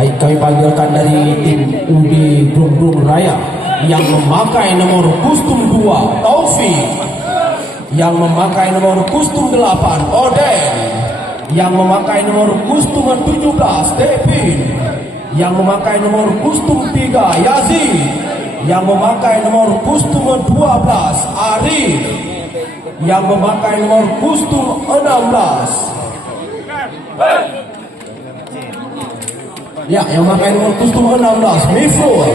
Baik, kami panggilkan dari tim UD Grung Raya yang memakai nomor kostum 2 Taufik, yang memakai nomor kostum 8 Oden, yang memakai nomor kostum 17 Devin, yang memakai nomor kostum 3 Yazid, yang memakai nomor kostum 12 Arif, yang memakai nomor kostum 16 ya, yang memakai nomor kostum 16 Miful.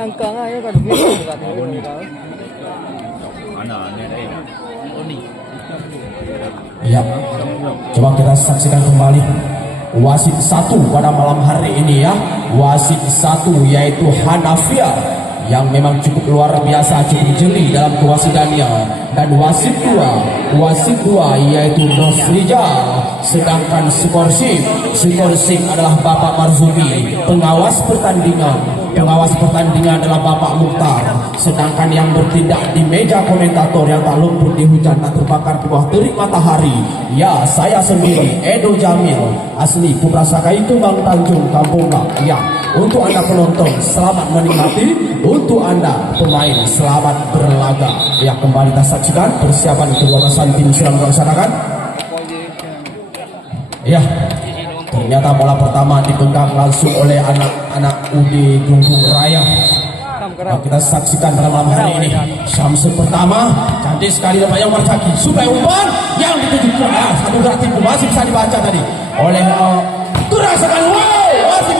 Căng aja kan bisa Ya, coba kita saksikan kembali wasit 1 pada malam hari ini ya. Wasit 1 yaitu Hanafia yang memang cukup luar biasa, cukup jeli dalam kewasitannya. Dan wasit 2 yaitu Nosrijal. Sedangkan skorsip adalah Bapak Marzuki. Pengawas pertandingan adalah Bapak Mukhtar. Sedangkan yang bertindak di meja komentator yang tak luput di hujan, tak terbakar di bawah terik matahari, ya saya sendiri, Edo Jamil, asli Kuprasaka itu Bang Tanjung, Kampung Bang. Ya, untuk Anda penonton selamat menikmati, untuk Anda pemain selamat berlaga. Ya, kembali kita saksikan persiapan kedua pasangan tim sedang melaksanakan. Ya, ternyata bola pertama dipegang langsung oleh anak-anak UD Grung Raya. Nah, kita saksikan pada malam hari ini. Samsul pertama, cantik sekali dapat yang Marcaki. Suplai umpan yang ditujukan. Satu gerak tim masih bisa dibaca tadi oleh Turang sekali. Wow, masih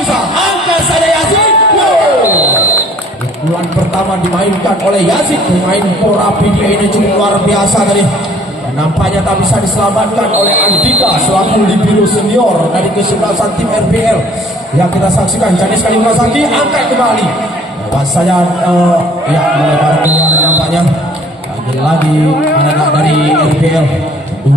bisa. Angkat saja Yazid. Wow. Bulan pertama dimainkan oleh Yazid. Pemain bola video ini cukup luar biasa tadi. Nampaknya tak bisa diselamatkan oleh Andika selaku libero senior dari kesebelasan tim RBL yang kita saksikan. Jadi sekali Masaki angkat kembali. Lewat saja ya melebar keluar nampaknya. Lagi anak dari RBL 2-0.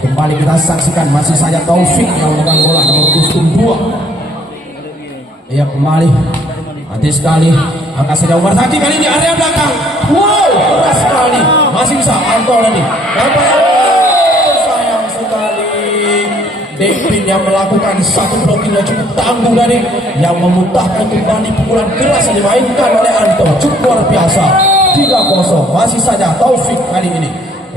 Kembali kita saksikan masih saja Taufik yang memegang bola nomor kostum 2. Ya kembali. Hati sekali. Angkat saja Umar Saki kali ini area belakang. Wow, keras sekali. Masih bisa Anto tadi. Sayang sekali. Devin yang melakukan satu blocking yang cukup tangguh tadi, yang memutahkan kembali pukulan keras yang dimainkan oleh Anto. Cukup luar biasa. 3-0. Masih saja Taufik kali ini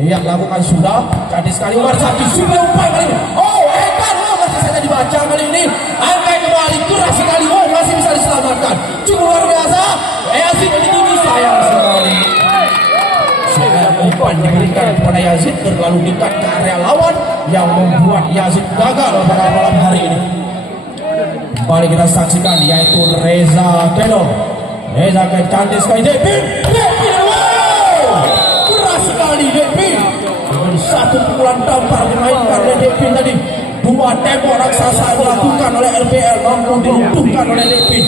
yang lakukan sudah. Cantik sekali Umar Saki. Sudah umpan kali ini. Oh, hebat. Masih saja dibaca kali ini. Angkat kembali keras sekali. Oh, masih bisa diselamatkan. Cukup luar biasa. Yazid ini sayang sekali. Umpan diberikan kepada Yazid terlalu dekat ke area lawan yang membuat Yazid gagal pada malam hari ini. Kembali kita saksikan yaitu Reza Keno. Reza Keno cantik sekali. Devin, wow, keras sekali Devin. Dengan satu pukulan tampar dimainkan oleh Devin tadi. 2 tembok raksasa dilakukan oleh RBL mampu dilumpuhkan oleh Devin.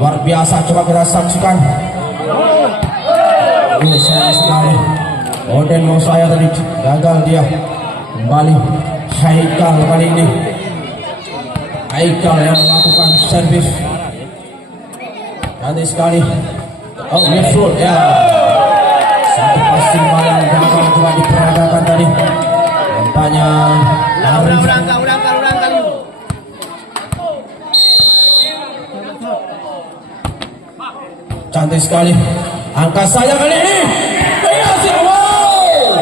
Luar biasa, coba kita saksikan. Sayang sekali. Oden mau saya tadi gagal dia. Kembali Haikal kali ini. Haikal yang melakukan servis. Cantik sekali. Oh, Miful ya. Satu pasti yang gagal coba diperagakan tadi. Nampaknya Arif. Cantik sekali. Angkat saya kali ini. Yazid, wow.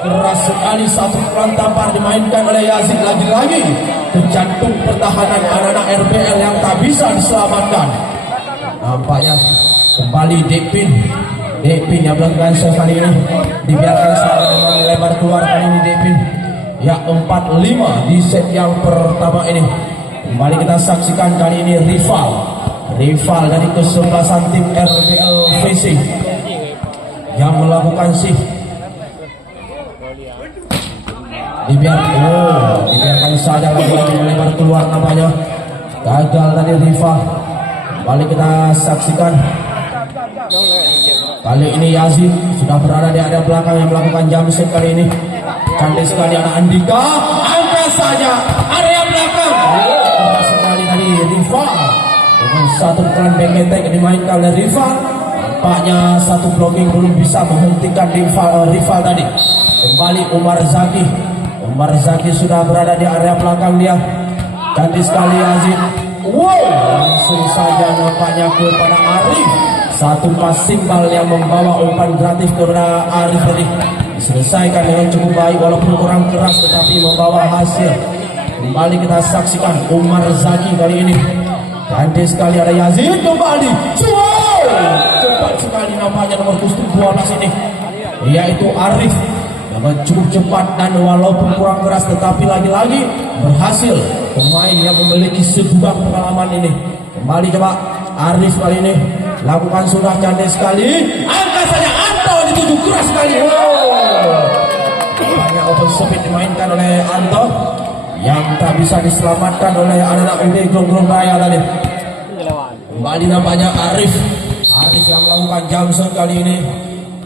Keras sekali satu pukulan tampar dimainkan oleh Yazid lagi-lagi. Ke jantung pertahanan anak-anak RBL yang tak bisa diselamatkan. Nampaknya kembali Devin yang melakukan serve kali ini. Dibiarkan saja lebar keluar kali ini Devin. Ya 4-5 di set yang pertama ini. Kembali kita saksikan kali ini rival dari kesebelasan tim RBL VC yang melakukan shift. Dibiarkan saja lagi melebar keluar namanya. Gagal tadi Rifa. Kembali kita saksikan. Kali ini Yazid sudah berada di area belakang yang melakukan jamset kali ini. Cantik sekali anak Andika. Angkat saja area belakang. Sekali tadi Rifa dengan satu pukulan back yang dimainkan oleh Rifa. Nampaknya satu blocking belum bisa menghentikan rival tadi. Kembali Umar Zaki. Umar Zaki sudah berada di area belakang dia. Cantik sekali Yazid. Langsung saja nampaknya kepada Arif. Satu passing bal yang membawa umpan gratis kepada Arif tadi diselesaikan dengan cukup baik walaupun kurang keras tetapi membawa hasil. Kembali kita saksikan Umar Zaki kali ini. Cantik sekali ada Yazid kembali. Cepat sekali nampaknya nomor 12 ini, yaitu Arif. Cukup cepat dan walaupun kurang keras tetapi lagi-lagi berhasil. Pemain yang memiliki segudang pengalaman ini. Kembali coba Arif kali ini lakukan sudah cantik sekali. Angkat saja Anto dituju keras sekali. Banyak open speed dimainkan oleh Anto yang tak bisa diselamatkan oleh anak-anak UD Grong Raya tadi. Kembali nampaknya Arif yang melakukan jamset kali ini.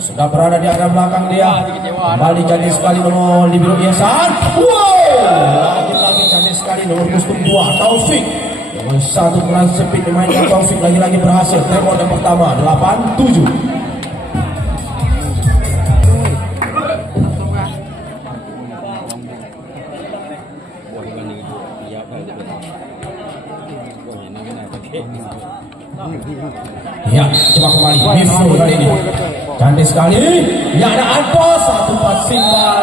Sudah berada di area belakang dia. Kembali cantik sekali nomor libero biasaan. Lagi-lagi cantik sekali nomor kostum 2 Taufik. Dengan satu peran speed dimainkan Taufik lagi-lagi berhasil. Tempo yang pertama 8-7. Ya, coba kembali. Mifro kali ini. Cantik sekali. Ya ada Anto satu passing ball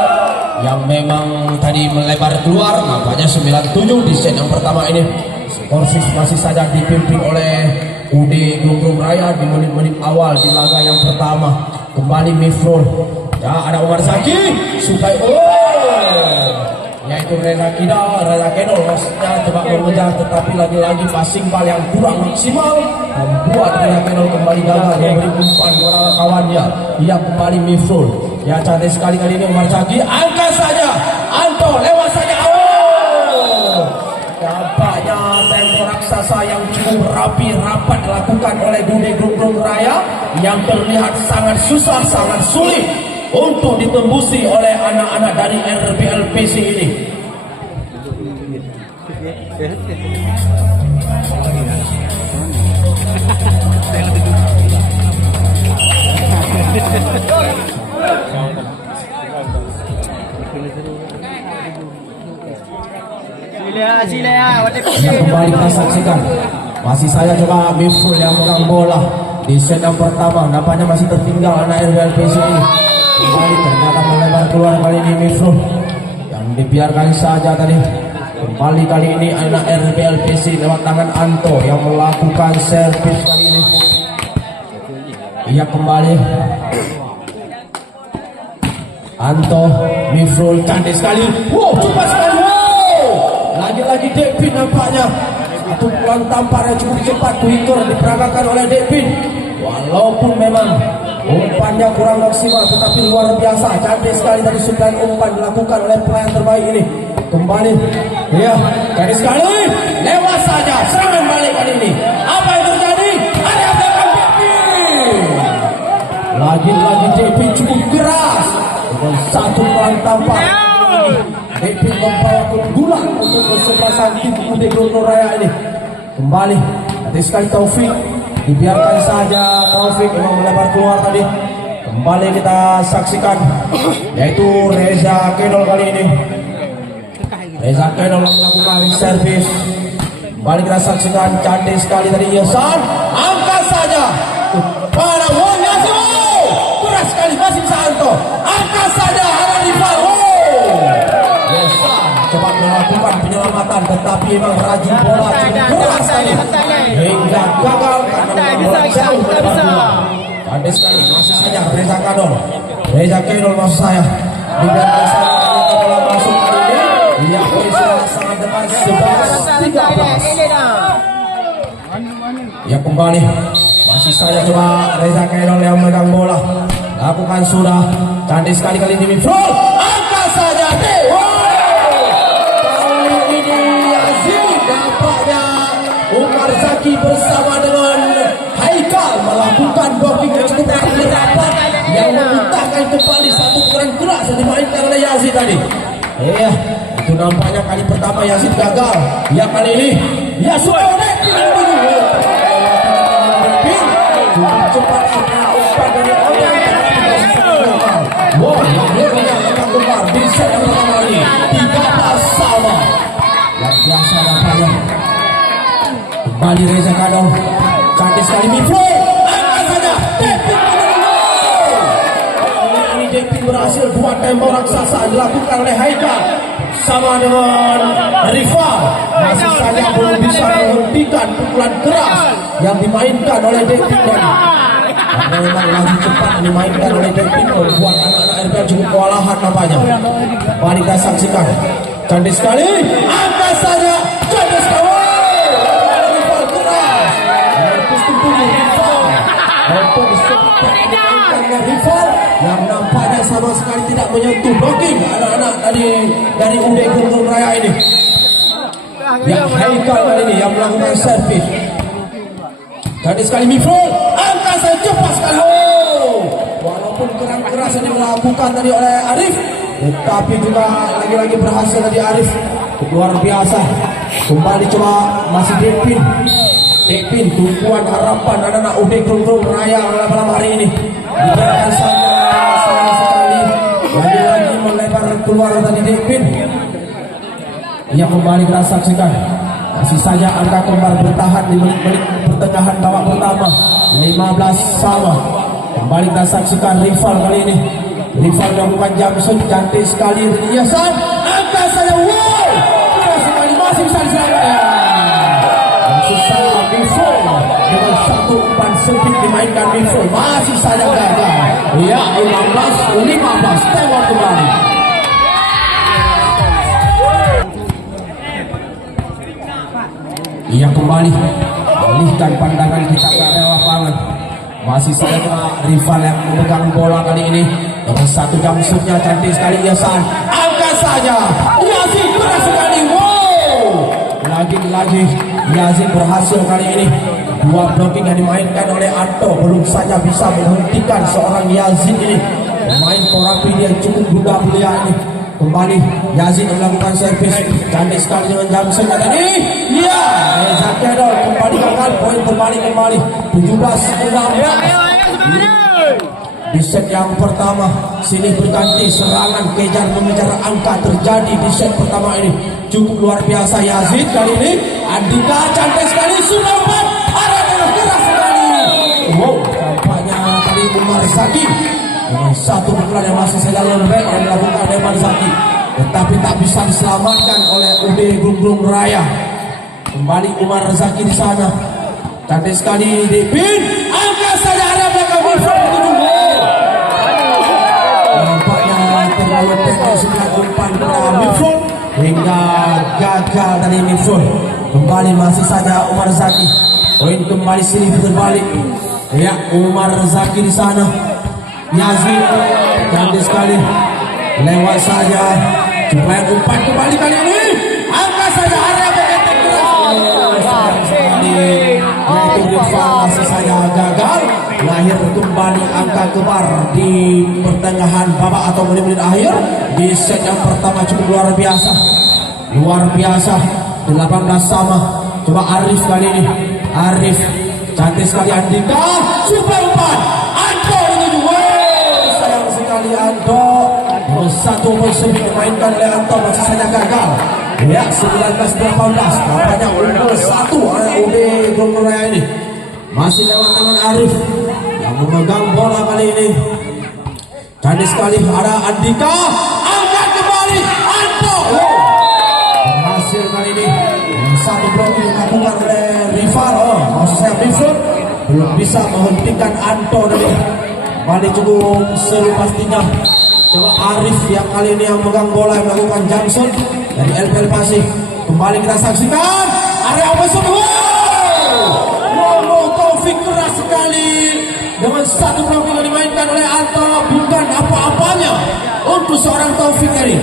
yang memang tadi melebar keluar. Nampaknya 9-7 di set yang pertama ini. Skor masih saja dipimpin oleh UD Grong Raya di menit-menit awal di laga yang pertama. Kembali Mifro. Ya ada Umar Zaki. Sukai yaitu Reza Kedol maksudnya coba mengejar tetapi lagi-lagi passing ball yang kurang maksimal membuat Reza Kedol kembali gagal memberi umpan kepada kawannya. Ia kembali Mifrul. Ya cantik sekali kali ini Umar Zaki. Angkat saja Anto lewat saja. Nampaknya tempo raksasa yang cukup rapat dilakukan oleh Gude Grong Raya yang terlihat sangat susah, sangat sulit untuk ditembusi oleh anak-anak dari RBLPC ini. Yang kembali kita saksikan masih saya coba Mifrul yang megang bola di set yang pertama. Nampaknya masih tertinggal anak RBLPC ini. Kembali ternyata melebar keluar kali ini Mifrul yang dibiarkan saja tadi. Kembali kali ini anak RBLPC lewat tangan Anto yang melakukan servis kali ini. Ia kembali Anto Mifrul cantik sekali. Cepat sekali. Lagi-lagi Devin nampaknya satu pukulan tampar yang cukup cepat Twitter diperagakan oleh Devin. Walaupun memang umpannya kurang maksimal tetapi luar biasa cantik sekali tadi suplai umpan dilakukan oleh pelayan terbaik ini. Kembali ya cantik sekali lewat saja serangan balik kali ini. Apa yang terjadi? Ada belakang Devin. Lagi-lagi Devin cukup keras dengan satu pukulan tampar. Devin membawa keunggulan untuk kesebelasan tim UD Grong Raya ini. Kembali cantik sekali Taufik. Dibiarkan saja Taufik memang melebar keluar tadi. Kembali kita saksikan yaitu Reza Kedol kali ini. Reza Kedol melakukan servis. Kembali kita saksikan cantik sekali tadi Yasan. Angkat saja para Wong Yazid. Keras sekali masih bisa Anto. Angkat saja Alan Rival. Yasan coba melakukan penyelamatan tetapi memang rajin bola cukup keras tadi hingga gagal karena bola jauh melebar keluar. Cantik sekali masih saja Reza Kedol maksud saya. Dibiarkan saja ternyata bola masuk kali ini. Ia posisi sangat dekat 11-13. Ya kembali masih saja coba Reza Kedol yang memegang bola. Lakukan sudah cantik sekali kali ini Mifrul. Angkat saja Yazid tadi. Iya, itu nampaknya kali pertama Yazid gagal. Ya kali ini, ya sudah. Cukup cepat umpan dari wow, akhirnya akan keluar di set yang pertama ini 13 sama. Yang biasa nampaknya. Kembali Reza Kadong, cantik sekali Mifro. Angkat saja. Ini Devin berhasil buat tembok raksasa dilakukan oleh Haikal sama dengan Rifal. Masih saja belum bisa menghentikan pukulan keras yang dimainkan oleh Devin tadi. Memang lagi cepat dimainkan oleh Devin membuat anak-anak RPL cukup kewalahan nampaknya. Mari kita saksikan. Cantik sekali. Angkat saja. Cantik sekali. Rifal keras. Rifal yang nampaknya sama sekali tidak menyentuh blocking anak-anak dari UD Gunung Raya ini. Yang Haikal kali ini yang melakukan servis. Cantik sekali Mifro. Angkat saya cepat sekali. Walaupun keras yang dilakukan tadi oleh Arif, tetapi juga lagi-lagi berhasil tadi Arif. Luar biasa. Kembali coba masih Devin tumpuan harapan anak-anak UD Gunung Raya malam hari ini. Dibiarkan saja sayang sekali. Lagi-lagi melebar keluar tadi Devin. Ia kembali kita saksikan. Masih saja angka kembar bertahan di menit-menit pertengahan babak pertama 15 sama. Kembali kita saksikan Rifal kali ini. Rifal melakukan jumpsuit cantik sekali riasan. Angka saja wow. Keras sekali masih bisa diselamatkan. Masih saja Mifro dengan satu umpan sempit dimainkan Mifro masih saja gagal. Ya 15 tembak kembali. Ia kembali alihkan pandangan kita ke area lapangan. Masih saja Rifal yang memegang bola kali ini dengan satu jumpsuitnya cantik sekali Yasan. Angkat saja Yazid keras sekali. Wow, lagi-lagi Yazid berhasil kali ini. Dua blocking yang dimainkan oleh Anto belum saja bisa menghentikan seorang Yazid ini. Pemain Korapi dia cukup mudah belia ini. Kembali Yazid melakukan servis cantik sekali dengan jumpsuit tadi. Ya, Reza Kadong kembali gagal, poin kembali 17-16. Di set yang pertama sini berganti serangan kejar mengejar angka terjadi di set pertama ini. Cukup luar biasa Yazid kali ini. Andika cantik sekali sudah umpan. Ada keras sekali. Wow, tampaknya tadi Umar Zaki dengan satu pukulan yang masih saja lembek yang dilakukan oleh Umar Zaki, tetapi tak bisa diselamatkan oleh UD Gunung Raya. Kembali Umar Zaki di sana. Cantik sekali Devin. Angkat saja ada belakang Mifro menuju gol. Nampaknya terlalu pendek sebelah umpan kepada Mifro hingga gagal dari Mifro. Kembali masih saja Umar Zaki. Poin kembali sini berbalik. Ya, Umar Zaki di sana. Yazid cantik sekali lewat saja. Coba umpan kembali kali ini. Angkat saja area begitu keras sekali. Yaitu Rifal masih saja gagal. Lahir kembali angka kembar di pertengahan babak atau menit-menit akhir. Di set yang pertama cukup luar biasa. Luar biasa 18 sama. Coba Arif kali ini. Arif cantik sekali Andika. Super umpan Anto menuju. Sayang sekali Anto. Satu musim dimainkan oleh Anto masih saja gagal. Ya 19-18. Nampaknya unggul satu oleh UD Gunung Raya ini. Masih lewat tangan Arif yang memegang bola kali ini. Cantik sekali ada Andika. Angkat kembali Anto. Berhasil kali ini. Satu blocking dilakukan oleh Rifal. Maksud saya Rifal belum bisa menghentikan Anto dari balik cukup seru pastinya. Coba Arif yang kali ini yang megang bola yang melakukan jumpsuit dari LPL Pasir. Kembali kita saksikan area ofensif. Wow, Taufik keras sekali dengan satu blocking yang dimainkan oleh Anto. Bukan apa-apanya untuk seorang Taufik ini.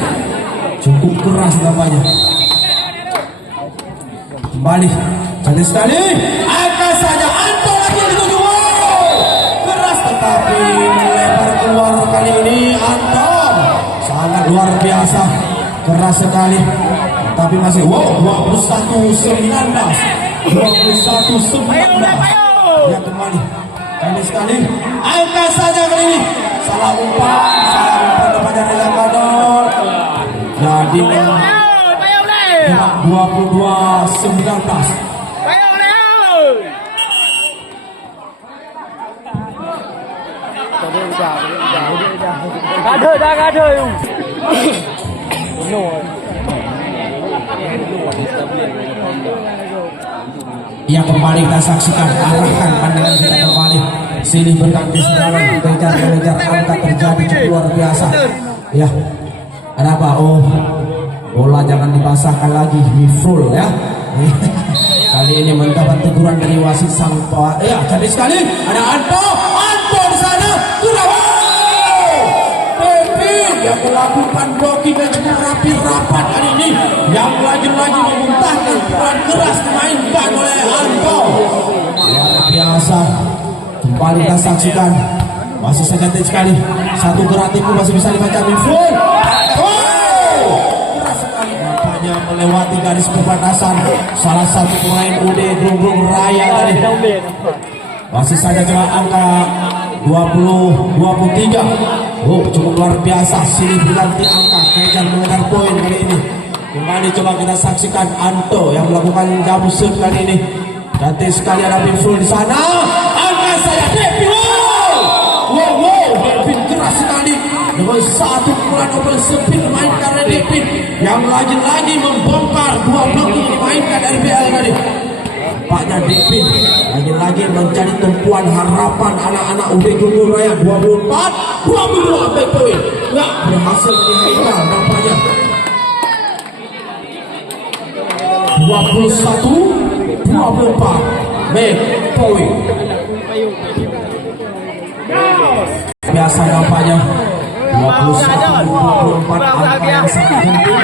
Cukup keras namanya. Kembali cantik sekali. Angkat saja Anto lagi dituju. Keras tetapi melebar keluar kali ini Anto. Sangat luar biasa, keras sekali. Tapi masih 21-19. 21-19. Ya kembali. Kali sekali. Angkat saja kali ini. Salah umpan kepada Reza Kadol. Jadi 22-19. Gạt hơi Ya kembali kita saksikan, arahkan pandangan kita kembali. Silih berganti serangan, kejar-kejar, angka terjadi cukup luar biasa. Ya, ada apa? Oh, bola jangan dibasahkan lagi, be full ya. Kali ini mendapat teguran dari wasit sang ya, jadi sekali ada Anto di sana, sudah yang melakukan blocking dan cukup rapat kali ini, yang lagi-lagi memuntahkan pukulan keras dimainkan oleh Anto. Luar biasa. Kembali kita saksikan, masih saja sekali satu gerak tipu masih bisa dibaca full. Keras sekali nampaknya melewati garis perbatasan salah satu pemain UD Grung Raya tadi. Masih saja coba angka 20-23. Oh, cukup luar biasa. Silih berganti angka, kejar mengejar poin kali ini. Kembali coba kita saksikan Anto yang melakukan double serve kali ini. Cantik sekali ada Biful di sana. Angka saya Devin. Devin keras sekali dengan satu pukulan open speed dimainkan oleh Devin yang lagi-lagi membongkar dua blok yang dimainkan RBL tadi. Paknya Devin lagi-lagi menjadi tumpuan harapan anak-anak UD Grung Raya. 22 back point. Nggak berhasil dihaikal nampaknya. 21-24 back point. Biasa nampaknya 21-24 angka yang sangat penting,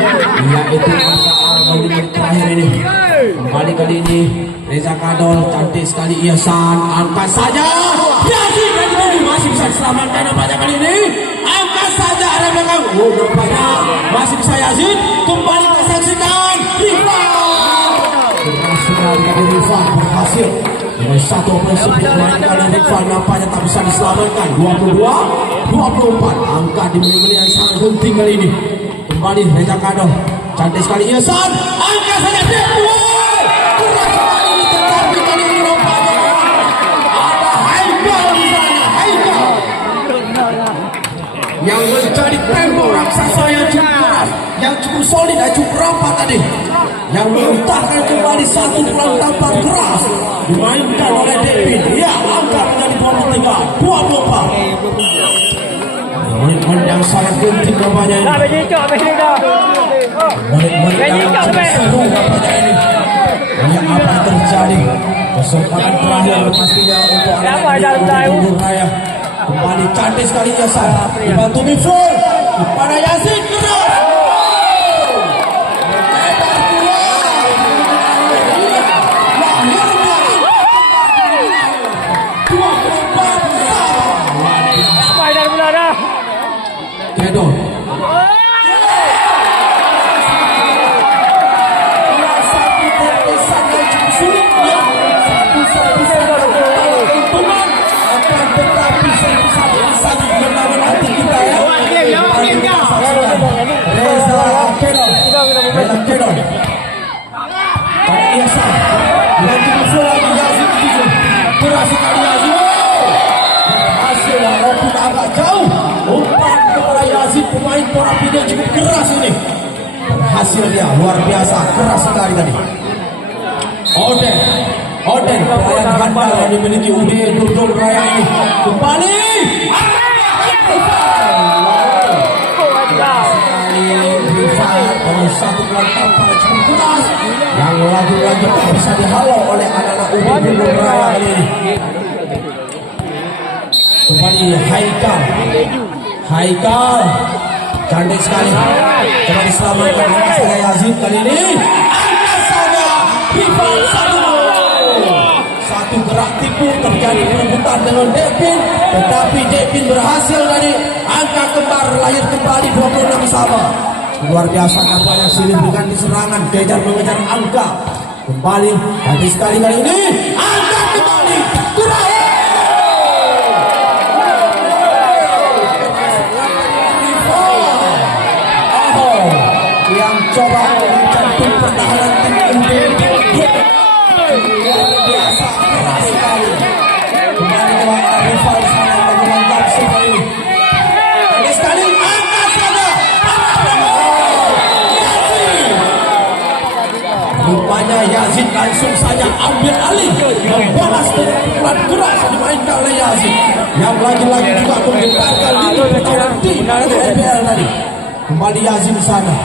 yaitu angka menit terakhir ini. Kembali kali ini Reza Kadol, cantik sekali Ihsan, angkat saja Yazid lagi dulu masih bisa diselamatkan nampaknya kali ini. Angkat saja ada belakang. Nampaknya masih bisa Yazid. Kembali kita saksikan Rifan. Berhasil dari Rifan, berhasil dengan satu operasi dimainkan oleh Rifan, nampaknya tak bisa diselamatkan. 22-24 angka di menit-menit yang sangat penting kali ini. Kembali Reza Kadol, cantik sekali Ihsan, angkat saja Devin. Yang menjadi tembok raksasa yang cukup keras, yang cukup solid dan cukup rapat tadi, yang memuntahkan kembali satu pukulan tampar keras dimainkan oleh Devin. Ya, angka menjadi 23-24. Menit-menit yang sangat penting nampaknya ini. Menit-menit yang cukup seru nampaknya ini. Banyak apa yang terjadi. Kesempatan terakhir pastinya untuk anak-anak Grung Raya. Kembali cantik sekali Ihsan, dibantu Biful kepada Yazid keras. Kedol. Pemain Porapida cukup keras ini. Hasilnya luar biasa, keras sekali tadi. Oden pelayan handal yang dimiliki UD Grung Raya ini. Kembali dengan satu pukulan tampar cukup keras yang lagi-lagi tak bisa dihalau oleh anak-anak UD Grung Raya kali ini. Kembali Haikal, cantik sekali. Coba diselamatkan angka saja Yazid kali ini. Angka saja Rifan 1 satu gerak tipu terjadi perebutan dengan Devin, tetapi Devin berhasil dari angka kembar lahir kembali 26 sama. Luar biasa nampaknya silih berganti serangan, kejar mengejar angka kembali, nanti sekali kali ini angka kembali terakhir. Yang coba mencantum pertahanan tim Indonesia luar biasa keras sekali. Kembali ke rival sana bagi mantap sekali. Ini sekali angkat saja. Rupanya Yazid langsung saja ambil alih, membalas pukulan keras dimainkan oleh Yazid yang lagi-lagi juga menggetarkan diri pertahanan tim IPL tadi. Kembali Yazid di sana.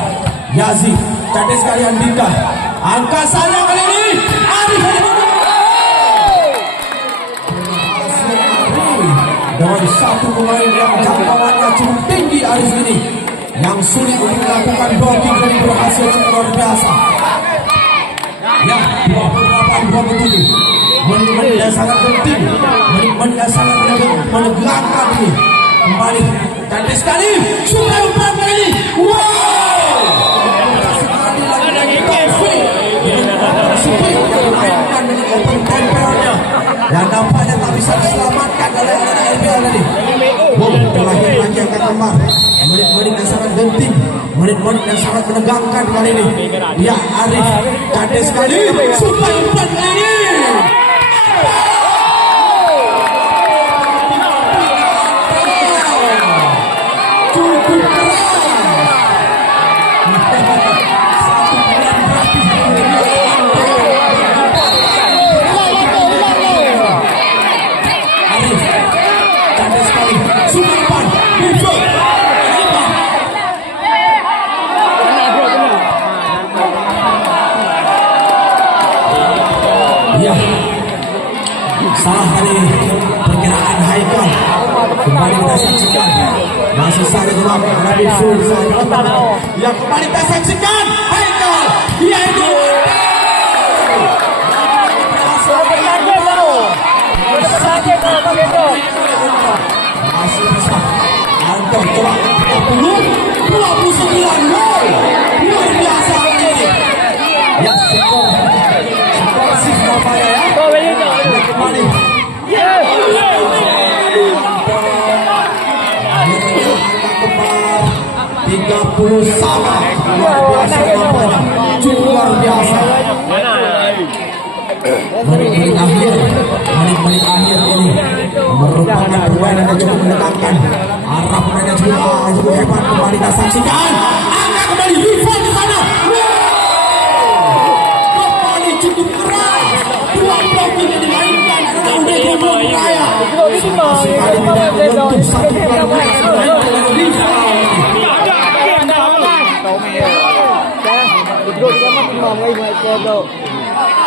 Yazid, cantik sekali Andika. Angka saja kali ini. Arif dengan satu pemain yang jangkauannya cukup tinggi Arif ini, yang sulit untuk melakukan blocking dan berhasil cukup luar biasa. Ya, 28-27. Menit-menit yang sangat penting, menit-menit yang sangat menegangkan ini. Kembali, cantik sekali. Sudah umpan kali ini. Wow! Dan nampaknya tak bisa diselamatkan oleh anak IPL tadi. Lagi-lagi akan kembar. Menit-menit yang sangat genting, menit-menit yang sangat menegangkan kali ini. Ya, Arif cantik sekali. Super umpan kali ini. Cukup keras. Ya, salah tadi perkiraan Haikal. Kembali kita saksikan. Masih saja jawab Nabi Sul saja. Yang kembali kita saksikan Haikal. Dia itu. Masih bisa. Anton coba 29 gol. Luar biasa ini. Ya, skor. Sip nampaknya ya. Kembali. Kembar 30 sama. Luar biasa nampaknya. Cukup luar biasa. Menit-menit akhir ini merupakan permainan yang cukup menegangkan. Arah permainan cukup hebat. Kembali kita saksikan. Angka kembali rival di sana. Kembali cukup keras. Dua blocking yang dimainkan oleh Gruntung Raya. Sekali tidak menyentuh satu permainan dengan rival.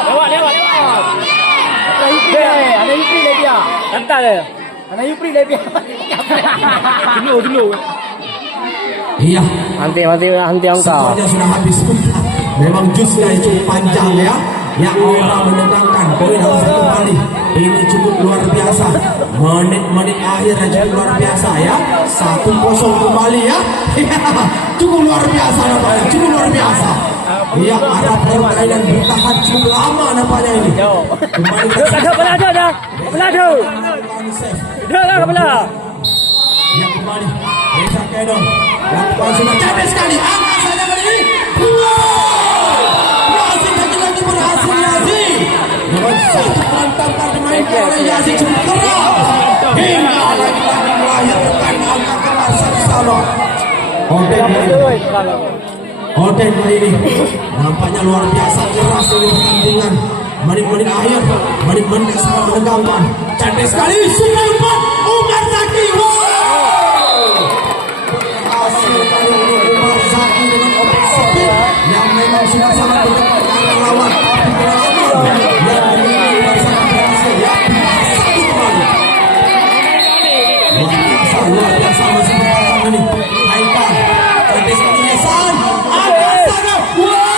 Lewat. Ada Yupri lagi ya. Kata dia. Ada Yupri lagi. Dulu. Iya. Nanti angka. Semuanya sudah habis. Memang jusnya cukup panjang ya. Ya, orang menegangkan. Poin harus kembali. Ini cukup luar biasa. Menit-menit akhir yang cukup luar biasa ya. 1-0 kembali ya. Cukup luar biasa nampaknya. Cukup luar biasa. Iya, ada permainan bertahan cukup lama nampaknya ini. Kembali kita Dah. yang kembali Reza Kedon yang kembali sudah capek sekali. Angkat saja kali ini. Yazid lagi berhasil. Yazid dengan satu perantakan dimainkan oleh Yazid cukup keras hingga lagi-lagi melahirkan angka keras sama. Oden kali ini nampaknya luar biasa keras ini pertandingan. Menit-menit akhir, menit-menit yang sangat menegangkan. Cantik sekali, super umpan Umar Zaki. Berhasil kali ini Umar Zaki dengan open speed yang memang sudah sangat berdekat ke arah lawan. Tapi berhasil yang ini sangat berhasil ya. Satu kembali. Luar biasa masih bertahan ini. Haikal, cantik sekali Hasan. Angkat sana. Wow.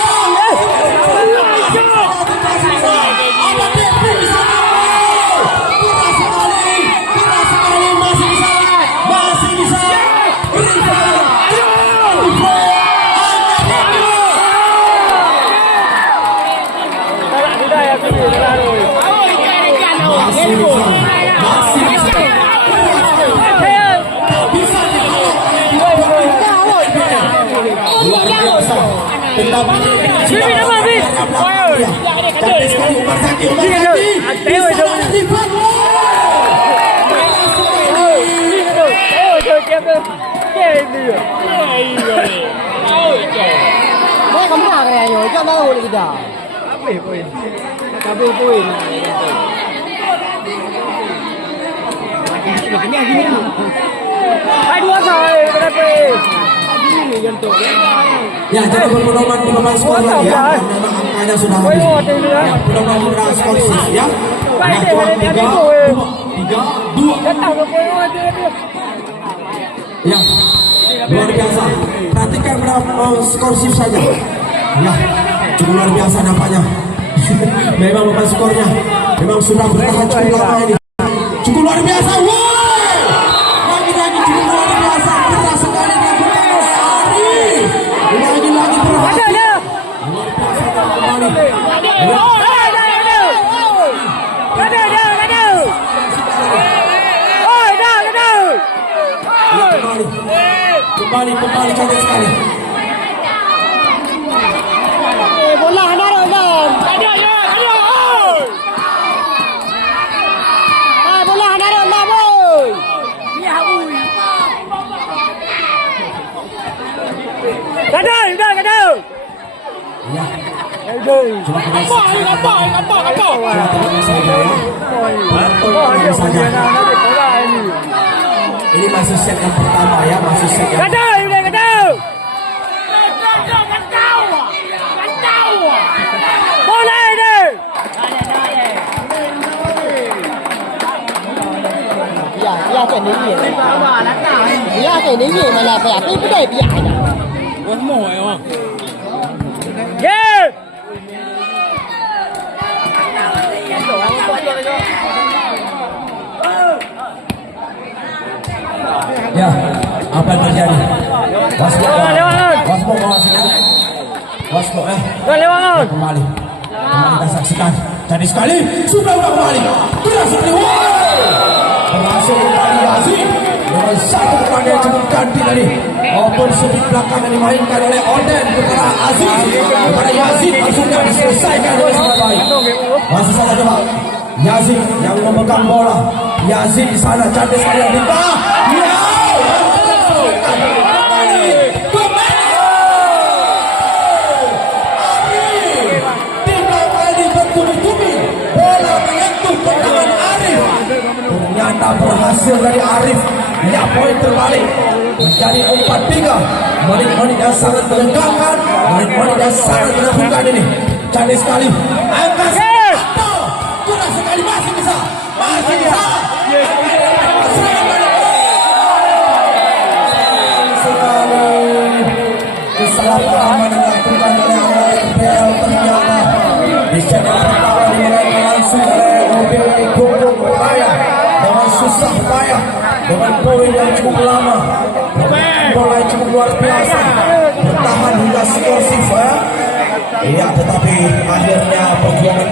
biasa. Tetapi Bibi nama Bibi. cantik sekali Umar Zaki. Mấy không nào cái này rồi cho nó hồi gì đó. Tapi poin. Hai dua rồi, berapa? Ini gantung. Ya, jadi berpedoman skor lagi ya. Memang angkanya sudah habis. Ya, pedoman skor shift ya. Ya, cuma 3-2. Datang ke poin dia. Ya, luar biasa. Perhatikan skor shift saja. Ya, cukup luar biasa nampaknya. Memang bukan skornya. Memang sudah bertahan cukup lama ini. Cukup luar biasa. Wow! Lagi-lagi cukup luar biasa. Keras sekali dilakukan oleh Arif. Lagi-lagi berhasil. Ada. Luar biasa kembali. Kembali cantik sekali. Bola ada dalam. Bola ada dalam, boy. Ya, boy. Kadang. Ya. Aduh. Coba kita Apa? Coba tengok saja ya. Tengok saja. Ini masih set yang pertama ya, masih set yang Kadang. Bola ini. Ya cái này gì? Ya cái này gì mà là phải cái đề bị ảnh. Có mồi không? Yeah. Ya, apa yang terjadi? Wasmo mewasitkan. Wasmo kembali kita saksikan. Jadi sekali sudah kembali. Keras sekali. Berhasil kembali Yazid dengan satu pemain yang cukup ganti tadi. Maupun sudut belakang yang dimainkan oleh Oden kepada Aziz, kepada Yazid maksudnya diselesaikan oleh sangat baik. Masih saja coba. Yazid yang memegang bola. Yazid di sana cantik sekali yang buka. Ya. Ternyata berhasil dari Arif. Ya, poin terbalik menjadi 4-3. Menit-menit yang sangat menegangkan, menit-menit yang sangat menakutkan ini. Cantik sekali. Angka satu. Keras sekali, masih bisa. Sekali kesalahpahaman yang dilakukan oleh anak FPL ternyata di set pertama dimenangkan langsung oleh mobil Gunung Raya dengan susah payah, dengan poin yang cukup lama, bola yang cukup luar biasa, bertahan hingga skor shift ya. Iya, tetapi akhirnya perjuangan